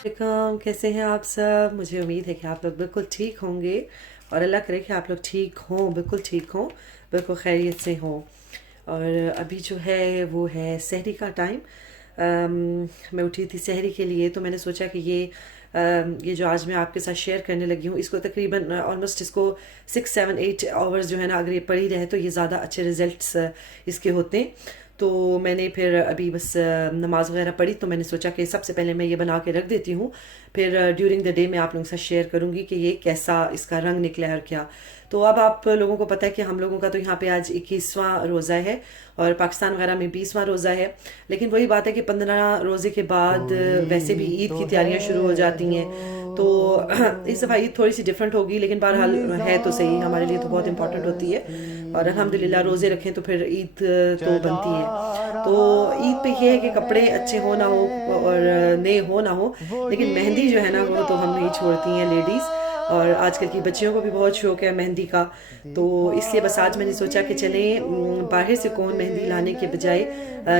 वालेकुम, कैसे हैं आप सब। मुझे उम्मीद है कि आप लोग बिल्कुल ठीक होंगे और अल्लाह करे कि आप लोग ठीक हों, बिल्कुल ठीक हों, बिल्कुल खैरियत से हों। और अभी जो है वो है सहरी का टाइम। मैं उठी थी सहरी के लिए, तो मैंने सोचा कि ये जो आज मैं आपके साथ शेयर करने लगी हूँ, इसको तकरीबन ऑलमोस्ट इसको 6 7 8 आवर्स जो है ना, अगर ये पड़ी रहे तो ये ज़्यादा अच्छे रिजल्ट्स इसके होते हैं। तो मैंने फिर अभी बस नमाज़ वगैरह पढ़ी, तो मैंने सोचा कि सबसे पहले मैं ये बना के रख देती हूँ, फिर ड्यूरिंग द डे मैं आप लोगों के साथ शेयर करूँगी कि ये कैसा इसका रंग निकला है और क्या। तो अब आप लोगों को पता है कि हम लोगों का तो यहाँ पे आज 21वां रोज़ा है और पाकिस्तान वगैरह में 20वां रोज़ा है। लेकिन वही बात है कि 15 रोज़े के बाद वैसे भी ईद की तैयारियाँ शुरू हो जाती हैं। तो इस दफ़ा ईद थोड़ी सी डिफरेंट होगी, लेकिन बहरहाल है तो सही, हमारे लिए तो बहुत इंपॉर्टेंट होती है। और अल्हम्दुलिल्लाह रोज़े रखें तो फिर ईद तो बनती है। तो ईद पे ये है कि कपड़े अच्छे हो ना हो और नए हो ना हो, लेकिन मेहंदी जो है ना वो तो हम नहीं छोड़ती हैं लेडीज़। और आजकल की बच्चियों को भी बहुत शौक है मेहंदी का। तो इसलिए बस आज मैंने सोचा कि चलें बाहर से कौन मेहंदी लाने के बजाय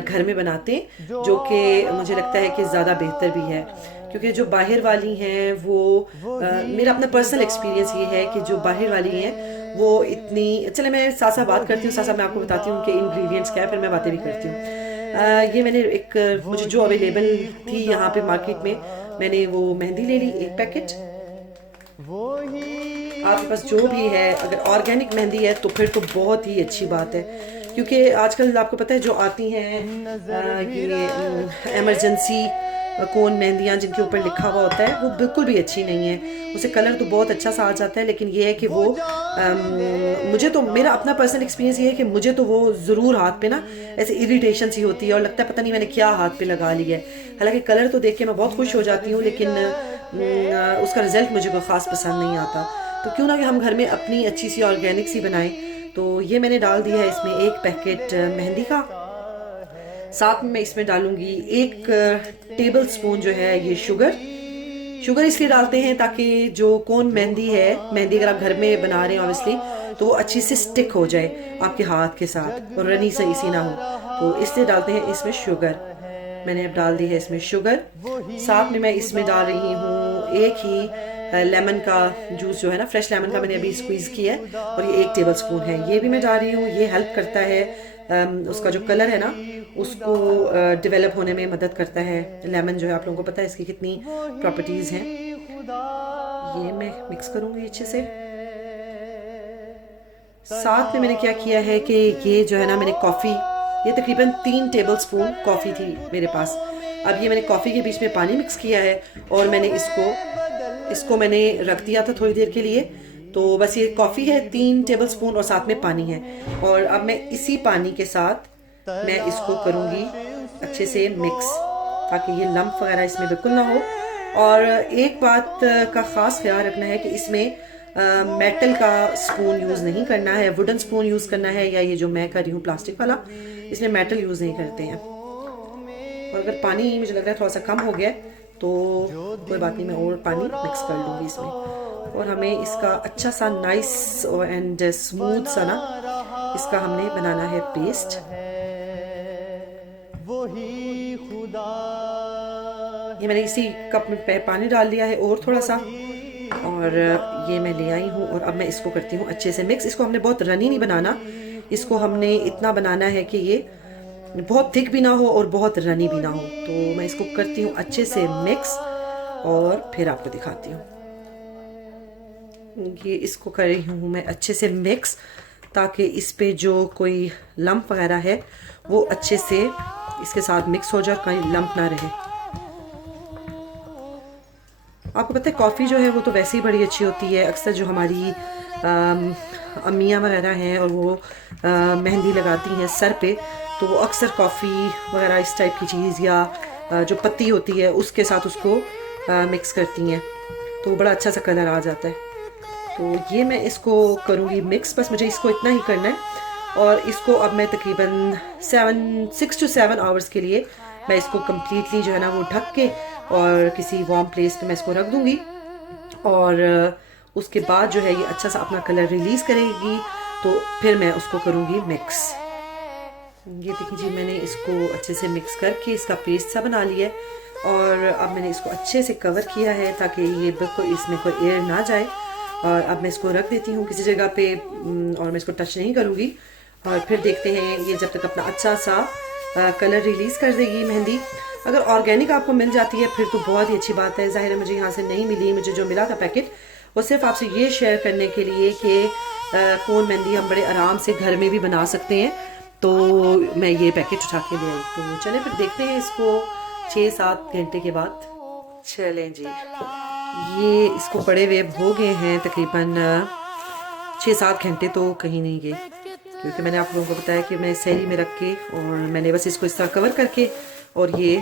घर में बनाते हैं, जो कि मुझे लगता है कि ज़्यादा बेहतर भी है। क्योंकि जो बाहर वाली हैं वो मेरा अपना पर्सनल एक्सपीरियंस ये है कि जो बाहर वाली हैं वो इतनी, चले मैं साथ साथ बात करती हूँ, साथ साथ मैं आपको बताती हूँ कि इंग्रेडिएंट्स क्या है, फिर मैं बातें भी करती हूँ। ये मैंने एक मुझे जो अवेलेबल थी यहाँ पे मार्केट में, मैंने वो मेहंदी ले ली, एक पैकेट। आपके पास जो भी है, अगर ऑर्गेनिक मेहंदी है तो फिर तो बहुत ही अच्छी बात है। क्योंकि आजकल आपको पता है जो आती हैं ये इमरजेंसी कोन मेहंदियाँ जिनके ऊपर लिखा हुआ होता है, वो बिल्कुल भी अच्छी नहीं है। उसे कलर तो बहुत अच्छा सा आ जाता है, लेकिन ये है कि वो मुझे तो, मेरा अपना पर्सनल एक्सपीरियंस ये है कि मुझे तो वो ज़रूर हाथ पे ना ऐसे इरिटेशन सी होती है और लगता है पता नहीं मैंने क्या हाथ पे लगा लिया है। हालांकि कलर तो देख के मैं बहुत खुश हो जाती हूँ, लेकिन उसका रिजल्ट मुझे कोई ख़ास पसंद नहीं आता। तो क्यों ना कि हम घर में अपनी अच्छी सी ऑर्गेनिक सी बनाएं। तो ये मैंने डाल दिया है इसमें एक पैकेट मेहंदी का। साथ में मैं इसमें डालूंगी 1 टेबल स्पून जो है ये शुगर। शुगर इसलिए डालते हैं ताकि जो कोन मेहंदी है, मेहंदी अगर आप घर में बना रहे हैं ऑब्वियसली, तो वो अच्छी से स्टिक हो जाए आपके हाथ के साथ और रनी सही सी ना हो, तो इसलिए डालते हैं इसमें शुगर। मैंने अब डाल दी है इसमें शुगर। साथ में मैं इसमें डाल रही हूँ एक ही लेमन का जूस जो है ना, फ्रेश लेमन का मैंने अभी स्क्वीज़ किया है, और ये 1 टेबल स्पून है, ये भी मैं डाल रही हूँ। ये हेल्प करता है उसका जो कलर है ना उसको डेवलप होने में मदद करता है। लेमन जो है आप लोगों को पता है इसकी कितनी प्रॉपर्टीज़ हैं। ये मैं मिक्स करूँगी अच्छे से। साथ में मैंने क्या किया है कि ये जो है ना, मैंने कॉफ़ी, ये तकरीबन 3 टेबल स्पून कॉफ़ी थी मेरे पास। अब ये मैंने कॉफ़ी के बीच में पानी मिक्स किया है और मैंने इसको मैंने रख दिया था थोड़ी देर के लिए। तो बस ये कॉफ़ी है 3 टेबल स्पून और साथ में पानी है। और अब मैं इसी पानी के साथ मैं इसको करूँगी अच्छे से मिक्स, ताकि ये लम्प वगैरह इसमें बिल्कुल ना हो। और एक बात का ख़ास ख्याल रखना है कि इसमें मेटल का स्पून यूज़ नहीं करना है, वुडन स्पून यूज़ करना है, या ये जो मैं कर रही हूँ प्लास्टिक वाला, इसमें मेटल यूज़ नहीं करते हैं। और अगर पानी मुझे लग रहा है थोड़ा सा कम हो गया तो कोई बात नहीं, मैं और पानी मिक्स कर लूँगी इसमें। और हमें इसका अच्छा सा नाइस एंड स्मूथ सा ना इसका हमने बनाना है पेस्ट। ये मैंने इसी कप में पानी डाल दिया है और थोड़ा सा, और ये मैं ले आई हूँ। और अब मैं इसको करती हूँ अच्छे से मिक्स। इसको हमने बहुत रनी नहीं बनाना, इसको हमने इतना बनाना है कि ये बहुत थिक भी ना हो और बहुत रनी भी ना हो। तो मैं इसको करती हूँ अच्छे से मिक्स और फिर आपको दिखाती हूँ। ये इसको कर रही हूँ मैं अच्छे से मिक्स, ताकि इस पे जो कोई लम्प वगैरह है वो अच्छे से इसके साथ मिक्स हो जाए, कहीं लम्प ना रहे। आपको पता है कॉफ़ी जो है वो तो वैसे ही बड़ी अच्छी होती है। अक्सर जो हमारी अम्मियाँ वगैरह हैं और वो मेहंदी लगाती हैं सर पे, तो वो अक्सर कॉफ़ी वगैरह इस टाइप की चीज़ या जो पत्ती होती है उसके साथ उसको मिक्स करती हैं, तो बड़ा अच्छा सा कलर आ जाता है। तो ये मैं इसको करूँगी मिक्स, बस मुझे इसको इतना ही करना है। और इसको अब मैं तकरीबन 6 to 7 आवर्स के लिए मैं इसको कम्प्लीटली जो है ना वो ढक के और किसी वार्म प्लेस पे मैं इसको रख दूँगी। और उसके बाद जो है ये अच्छा सा अपना कलर रिलीज़ करेगी, तो फिर मैं उसको करूँगी मिक्स। ये देखिए जी, मैंने इसको अच्छे से मिक्स करके इसका पेस्ट सा बना लिया है। और अब मैंने इसको अच्छे से कवर किया है ताकि ये बिल्कुल इसमें कोई एयर ना जाए। और अब मैं इसको रख देती हूँ किसी जगह पे और मैं इसको टच नहीं करूँगी। और फिर देखते हैं ये जब तक अपना अच्छा सा कलर रिलीज़ कर देगी मेहंदी। अगर ऑर्गेनिक आपको मिल जाती है फिर तो बहुत ही अच्छी बात है। ज़ाहिर है मुझे यहाँ से नहीं मिली, मुझे जो मिला था पैकेट वो सिर्फ आपसे ये शेयर करने के लिए कि कोन मेहंदी हम बड़े आराम से घर में भी बना सकते हैं, तो मैं ये पैकेट उठा के ले आई। तो चलें फिर देखते हैं इसको 6-7 घंटे के बाद। चलें जी, ये इसको पड़े हुए हो गए हैं तकरीबन 6-7 घंटे तो कहीं नहीं गए, क्योंकि मैंने आप लोगों को बताया कि मैं सहरी में रख के और मैंने बस इसको इस तरह कवर करके और ये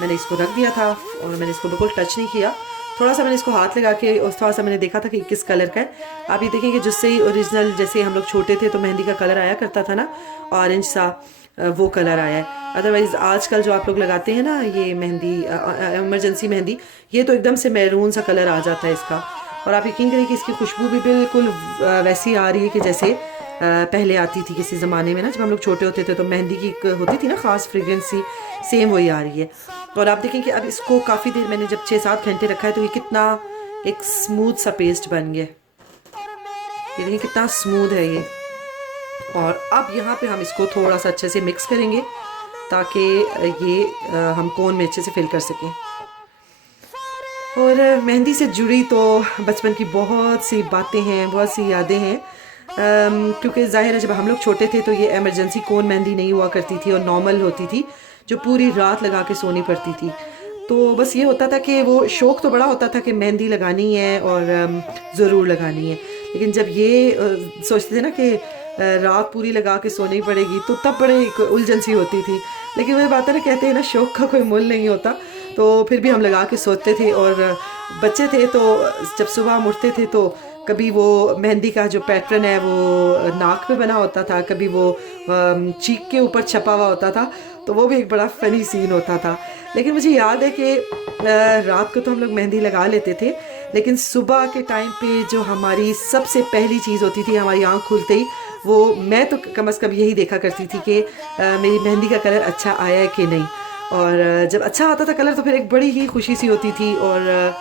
मैंने इसको रख दिया था और मैंने इसको बिल्कुल टच नहीं किया। थोड़ा सा मैंने इसको हाथ लगा के और थोड़ा सा मैंने देखा था कि किस कलर का है। आप ये देखेंगे जिससे ही ओरिजिनल, जैसे हम लोग छोटे थे तो मेहंदी का कलर आया करता था ना, ऑरेंज सा, वो कलर आया है। अदरवाइज़ आजकल जो आप लोग लगाते हैं ना ये मेहंदी, इमरजेंसी मेहंदी, ये तो एकदम से मैरून सा कलर आ जाता है इसका। और आप यकीन करें कि इसकी खुशबू भी बिल्कुल वैसी आ रही है कि जैसे पहले आती थी किसी ज़माने में ना, जब हम लोग छोटे होते थे तो मेहंदी की होती थी ना ख़ास फ्रेगरेंसी, सेम वही आ रही है। और आप देखें कि अब इसको काफ़ी देर मैंने जब 6-7 घंटे रखा है तो ये कितना एक स्मूथ सा पेस्ट बन गया। ये देखिए कितना स्मूथ है ये। और अब यहाँ पे हम इसको थोड़ा सा अच्छे से मिक्स करेंगे ताकि ये हम कोन में अच्छे से फिल कर सकें। और मेहंदी से जुड़ी तो बचपन की बहुत सी बातें हैं, बहुत सी यादें हैं, क्योंकि ज़ाहिर है जब हम लोग छोटे थे तो ये इमरजेंसी कोन मेहंदी नहीं हुआ करती थी और नॉर्मल होती थी जो पूरी रात लगा के सोनी पड़ती थी। तो बस ये होता था कि वो शौक़ तो बड़ा होता था कि मेहंदी लगानी है और ज़रूर लगानी है, लेकिन जब ये सोचते थे ना कि रात पूरी लगा के सोनी पड़ेगी तो तब बड़े एक उलझन सी होती थी। लेकिन वही बात है ना, कहते हैं ना शौक़ का कोई मोल नहीं होता, तो फिर भी हम लगा के सोचते थे। और बच्चे थे तो जब सुबह हम उठते थे तो कभी वो मेहंदी का जो पैटर्न है वो नाक पे बना होता था, कभी वो चीक के ऊपर छपा हुआ होता था, तो वो भी एक बड़ा फ़नी सीन होता था। लेकिन मुझे याद है कि रात को तो हम लोग मेहंदी लगा लेते थे, लेकिन सुबह के टाइम पे जो हमारी सबसे पहली चीज़ होती थी हमारी आँख खुलते ही, वो मैं तो कम अज़ कम यही देखा करती थी कि मेरी मेहंदी का कलर अच्छा आया है कि नहीं। और जब अच्छा आता था कलर तो फिर एक बड़ी ही खुशी सी होती थी। और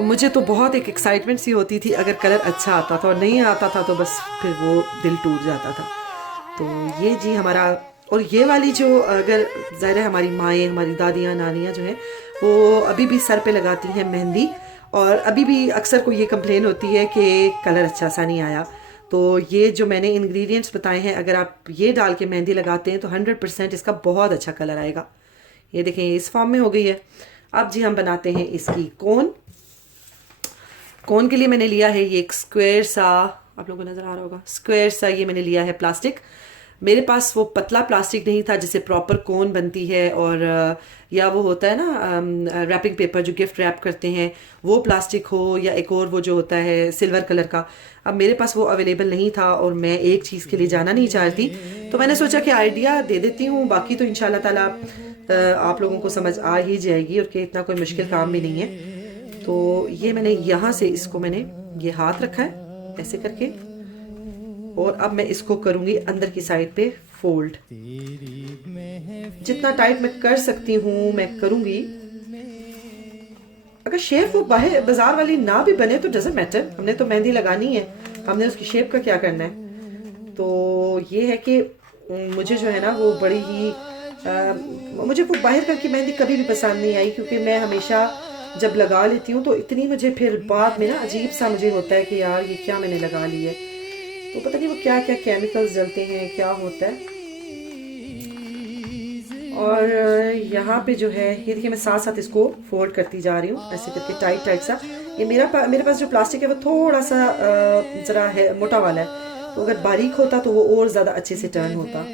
मुझे तो बहुत एक एक्साइटमेंट सी होती थी अगर कलर अच्छा आता था, और नहीं आता था तो बस फिर वो दिल टूट जाता था। तो ये जी हमारा, और ये वाली जो अगर ज़ाहिर है हमारी माएँ, हमारी दादियाँ, नानियाँ जो हैं वो अभी भी सर पे लगाती हैं मेहंदी, और अभी भी अक्सर को ये कंप्लेन होती है कि कलर अच्छा सा नहीं आया। तो ये जो मैंने इंग्रेडिएंट्स बताए हैं, अगर आप ये डाल के मेहंदी लगाते हैं तो 100% इसका बहुत अच्छा कलर आएगा। ये देखें इस फॉर्म में हो गई है। अब जी हम बनाते हैं इसकी कोन। कोन के लिए मैंने लिया है ये एक स्क्वायर सा, आप लोगों को नज़र आ रहा होगा, स्क्वायर सा ये मैंने लिया है प्लास्टिक। मेरे पास वो पतला प्लास्टिक नहीं था जिससे प्रॉपर कोन बनती है, और या वो होता है ना रैपिंग पेपर जो गिफ्ट रैप करते हैं वो प्लास्टिक हो, या एक और वो जो होता है सिल्वर कलर का। अब मेरे पास वो अवेलेबल नहीं था और मैं एक चीज़ के लिए जाना नहीं चाहती, तो मैंने सोचा कि आइडिया दे देती हूँ, बाकी तो इंशाल्लाह ताला आप लोगों को समझ आ ही जाएगी और कि इतना कोई मुश्किल काम भी नहीं है। तो ये मैंने यहाँ से इसको मैंने ये हाथ रखा है ऐसे करके, और अब मैं इसको करूँगी अंदर की साइड पे फोल्ड। जितना टाइट मैं कर सकती हूँ मैं करूँगी। अगर शेप वो बाजार वाली ना भी बने तो डजंट मैटर, हमने तो मेहंदी लगानी है, हमने उसकी शेप का क्या करना है। तो ये है कि मुझे जो है ना वो बड़ी ही मुझे वो बाहर करके मेहंदी कभी भी पसंद नहीं आई, क्योंकि मैं हमेशा जब लगा लेती हूँ तो इतनी मुझे फिर बाद में ना अजीब सा मुझे होता है कि यार ये क्या मैंने लगा ली है, तो पता नहीं वो क्या क्या केमिकल्स जलते हैं, क्या होता है। और यहाँ पे जो है ये देखिए मैं साथ साथ इसको फोल्ड करती जा रही हूँ ऐसे करके टाइट टाइट सा। ये मेरे पास जो प्लास्टिक है वो थोड़ा सा ज़रा है मोटा वाला है, तो अगर बारीक होता तो वो और ज़्यादा अच्छे से टर्न होता,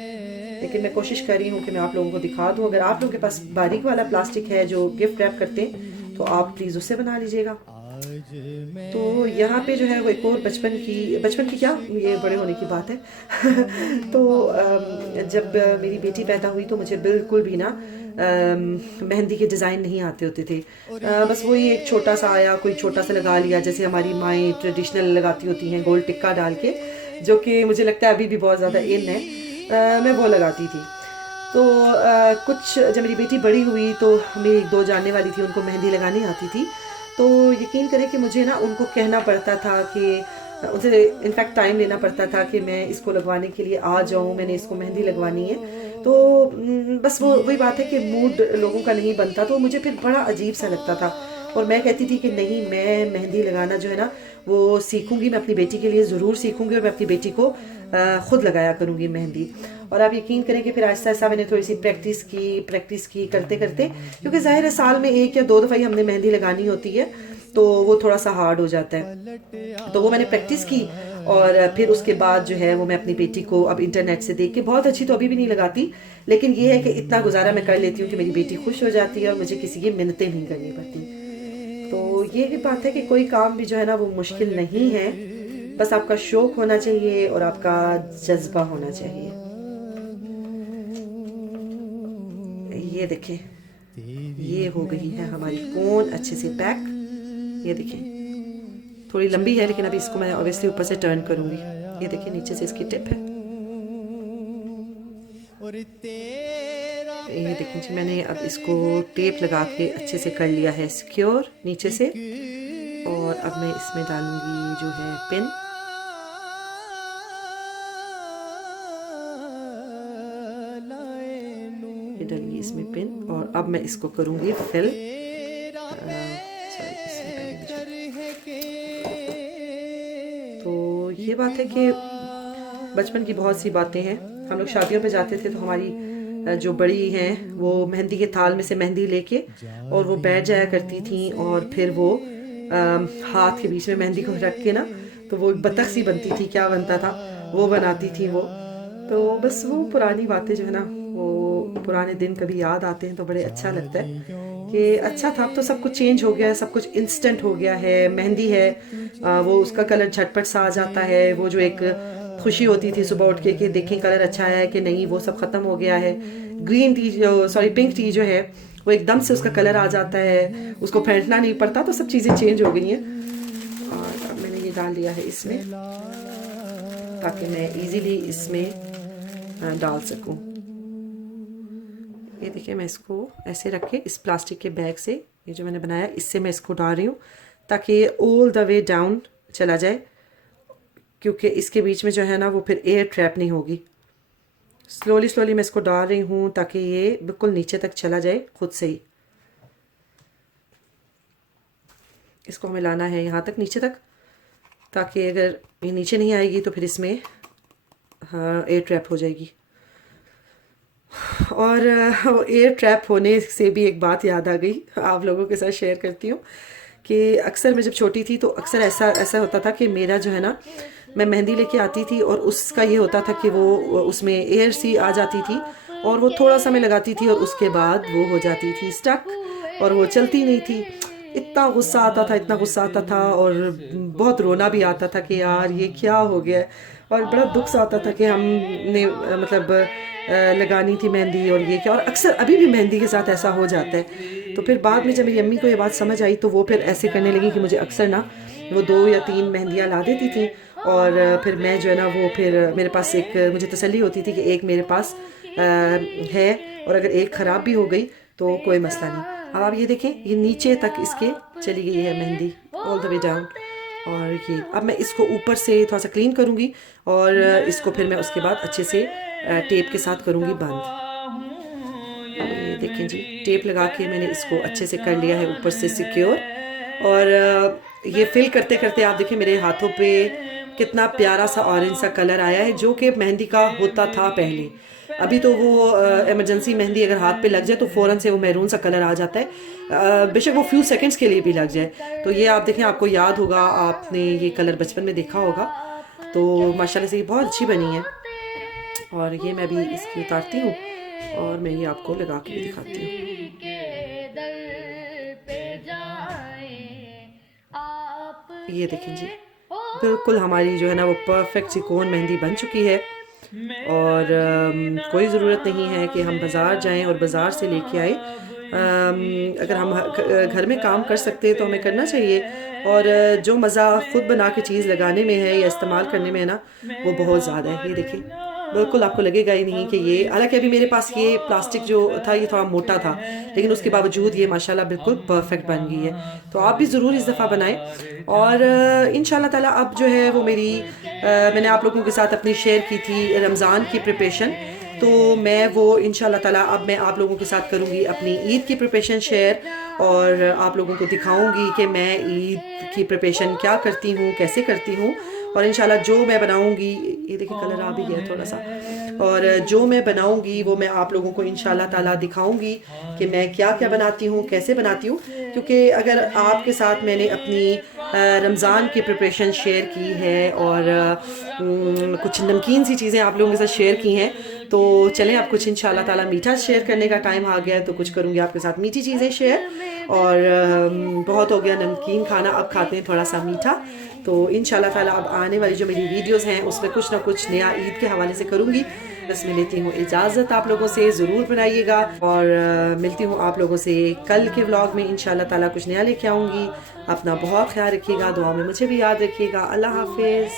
लेकिन मैं कोशिश कर रही हूँ कि मैं आप लोगों को दिखा दूँ। अगर आप लोगों के पास बारीक वाला प्लास्टिक है जो गिफ्ट रैप करते हैं तो आप प्लीज़ उससे बना लीजिएगा। तो यहाँ पे जो है वो एक और बचपन की क्या, ये बड़े होने की बात है तो जब मेरी बेटी पैदा हुई तो मुझे बिल्कुल भी ना मेहंदी के डिज़ाइन नहीं आते होते थे। बस वही एक छोटा सा आया, कोई छोटा सा लगा लिया, जैसे हमारी माएँ ट्रेडिशनल लगाती होती हैं गोल टिक्का डाल के, जो कि मुझे लगता है अभी भी बहुत ज़्यादा इन है, मैं वो लगाती थी। तो कुछ जब मेरी बेटी बड़ी हुई तो मेरी 2 जानने वाली थी, उनको मेहंदी लगानी आती थी। तो यकीन करें कि मुझे ना उनको कहना पड़ता था कि उनसे इनफैक्ट टाइम लेना पड़ता था कि मैं इसको लगवाने के लिए आ जाऊँ, मैंने इसको मेहंदी लगवानी है। तो बस वो वही बात है कि मूड लोगों का नहीं बनता, तो मुझे फिर बड़ा अजीब सा लगता था। और मैं कहती थी कि नहीं, मैं मेहंदी लगाना जो है ना वो सीखूंगी, मैं अपनी बेटी के लिए ज़रूर सीखूंगी और मैं अपनी बेटी को ख़ुद लगाया करूंगी मेहंदी। और आप यकीन करें कि फिर आहिस्ता आहिस्ता मैंने थोड़ी सी प्रैक्टिस की करते करते, क्योंकि ज़ाहिर है साल में 1 या 2 दफ़ा ही हमने मेहंदी लगानी होती है, तो वो थोड़ा सा हार्ड हो जाता है। तो वो मैंने प्रैक्टिस की और फिर उसके बाद जो है वो मैं अपनी बेटी को अब इंटरनेट से देख के, बहुत अच्छी तो अभी भी नहीं लगाती, लेकिन ये है कि इतना गुजारा मैं कर लेती हूँ कि मेरी बेटी खुश हो जाती है और मुझे किसी की मिन्नतें नहीं करनी पड़ती। तो ये भी बात है कि कोई काम भी जो है ना वो मुश्किल नहीं है, बस आपका शौक होना चाहिए और आपका जज्बा होना चाहिए। ये देखें, ये हो गई है हमारी कोन अच्छे से पैक। ये देखें, थोड़ी लंबी है लेकिन अभी इसको मैं ऑब्वियसली ऊपर से टर्न करूंगी। ये देखिए नीचे से इसकी टिप है। ये देखें जी, मैंने अब इसको टेप लगा के अच्छे से कर लिया है सिक्योर नीचे से। और अब मैं इसमें डालूंगी जो है पिन। ये डालूंगी इसमें पिन और अब मैं इसको करूंगी फिल। तो ये बात है कि बचपन की बहुत सी बातें हैं। हम लोग शादियों पे जाते थे तो हमारी जो बड़ी हैं वो मेहंदी के थाल में से मेहंदी लेके और वो बैठ जाया करती थी और फिर वो हाथ के बीच में मेहंदी को रख के ना, तो वो बतख सी बनती थी, क्या बनता था वो बनाती थी वो। तो बस वो पुरानी बातें जो है ना, वो पुराने दिन कभी याद आते हैं तो बड़े अच्छा लगता है कि अच्छा था। अब तो सब कुछ चेंज हो गया है, सब कुछ इंस्टेंट हो गया है। मेहंदी है वो उसका कलर झटपट सा आ जाता है। वो जो एक खुशी होती थी सुबह उठ के कि देखें कलर अच्छा है कि नहीं, वो सब ख़त्म हो गया है। ग्रीन टी जो पिंक टी जो है वो एकदम से उसका कलर आ जाता है, उसको फेंटना नहीं पड़ता। तो सब चीज़ें चेंज हो गई हैं। और अब मैंने ये डाल दिया है इसमें ताकि मैं इजीली इसमें डाल सकूं। ये देखिए, मैं इसको ऐसे रख के इस प्लास्टिक के बैग से, ये जो मैंने बनाया इससे मैं इसको डाल रही हूँ ताकि ऑल द वे डाउन चला जाए, क्योंकि इसके बीच में जो है ना वो फिर एयर ट्रैप नहीं होगी। स्लोली स्लोली मैं इसको डाल रही हूँ ताकि ये बिल्कुल नीचे तक चला जाए खुद से ही। इसको हमें लाना है यहाँ तक, नीचे तक, ताकि अगर ये नीचे नहीं आएगी तो फिर इसमें एयर ट्रैप हो जाएगी। और एयर ट्रैप होने से भी एक बात याद आ गई, आप लोगों के साथ शेयर करती हूँ कि अक्सर मैं जब छोटी थी तो अक्सर ऐसा होता था कि मेरा जो है ना, मैं मेहंदी लेके आती थी और उसका ये होता था कि वो उसमें एयर सी आ जाती थी और वो थोड़ा समय लगाती थी और उसके बाद वो हो जाती थी स्टक और वो चलती नहीं थी। इतना गुस्सा आता था, इतना गुस्सा आता था और बहुत रोना भी आता था कि यार ये क्या हो गया। और बड़ा दुख सा आता था कि हमने मतलब लगानी थी मेहंदी और ये क्या। और अक्सर अभी भी मेहंदी के साथ ऐसा हो जाता है। तो फिर बाद में जब मेरी अम्मी को ये बात समझ आई तो वो फिर ऐसे करने लगी कि मुझे अक्सर ना वो 2 या 3 मेहंदियाँ ला देती थी और फिर मैं जो है ना वो फिर मेरे पास एक, मुझे तसल्ली होती थी कि एक मेरे पास है और अगर एक ख़राब भी हो गई तो कोई मसला नहीं। अब आप ये देखें, ये नीचे तक इसके चली गई है mehndi all the way down. और ये अब मैं इसको ऊपर से थोड़ा सा क्लीन करूँगी और इसको फिर मैं उसके बाद अच्छे से टेप के साथ करूँगी बंद। ये देखें जी, टेप लगा के मैंने इसको अच्छे से कर लिया है ऊपर से सिक्योर। और ये फिल करते करते आप देखें मेरे हाथों पे कितना प्यारा सा ऑरेंज सा कलर आया है, जो कि मेहंदी का होता था पहले। अभी तो वो इमरजेंसी मेहंदी अगर हाथ पे लग जाए तो फ़ौरन से वो मैरून सा कलर आ जाता है, बेशक वो फ्यू सेकंड्स के लिए भी लग जाए। तो ये आप देखें, आपको याद होगा, आपने ये कलर बचपन में देखा होगा। तो माशाल्लाह से ये बहुत अच्छी बनी है। और ये मैं भी इसकी उतारती हूँ और मैं ये आपको लगा के दिखाती हूँ। ये देखें जी, बिल्कुल हमारी जो है ना वो परफेक्ट सी कोन मेहंदी बन चुकी है। और कोई ज़रूरत नहीं है कि हम बाज़ार जाएं और बाज़ार से लेके आए। अगर हम घर में काम कर सकते हैं तो हमें करना चाहिए। और जो मज़ा ख़ुद बना के चीज़ लगाने में है या इस्तेमाल करने में है ना, वो बहुत ज़्यादा है। ये देखिए, बिल्कुल आपको लगेगा ही नहीं कि ये, हालांकि अभी मेरे पास ये प्लास्टिक जो था ये थोड़ा मोटा था, लेकिन उसके बावजूद ये माशाल्लाह बिल्कुल परफेक्ट बन गई है। तो आप भी ज़रूर इस दफ़ा बनाएं। और इंशाल्लाह ताला अब जो है वो मेरी मैंने आप लोगों के साथ अपनी शेयर की थी रमज़ान की प्रिपरेशन, तो मैं वो इंशाल्लाह ताला अब मैं आप लोगों के साथ करूँगी अपनी ईद की प्रिपरेशन शेयर, और आप लोगों को दिखाऊंगी कि मैं ईद की प्रिपरेशन क्या करती हूँ, कैसे करती हूँ। और इंशाल्लाह जो मैं बनाऊंगी, ये देखिए कलर आ भी गया थोड़ा सा, और जो मैं बनाऊंगी वो मैं आप लोगों को इंशाल्लाह ताला दिखाऊंगी कि मैं क्या क्या बनाती हूँ, कैसे बनाती हूँ। क्योंकि अगर आपके साथ मैंने अपनी रमज़ान की प्रिपरेशन शेयर की है और कुछ नमकीन सी चीज़ें आप लोगों के साथ शेयर की हैं, तो चलें अब कुछ इंशाल्लाह ताला मीठा शेयर करने का टाइम आ गया है, तो कुछ करूँगी आपके साथ मीठी चीज़ें शेयर। और बहुत हो गया नमकीन खाना, अब खाते हैं थोड़ा सा मीठा। तो इंशाल्लाह ताला अब आने वाली जो मेरी वीडियोस हैं उसमें कुछ ना कुछ नया ईद के हवाले से करूँगी। बस मैं लेती हूँ इजाज़त आप लोगों से, ज़रूर बनाइएगा, और मिलती हूँ आप लोगों से कल के व्लॉग में। इंशाल्लाह ताला कुछ नया लेके आऊँगी। अपना बहुत ख्याल रखिएगा, दुआ में मुझे भी याद रखिएगा। अल्लाह हाफिज़।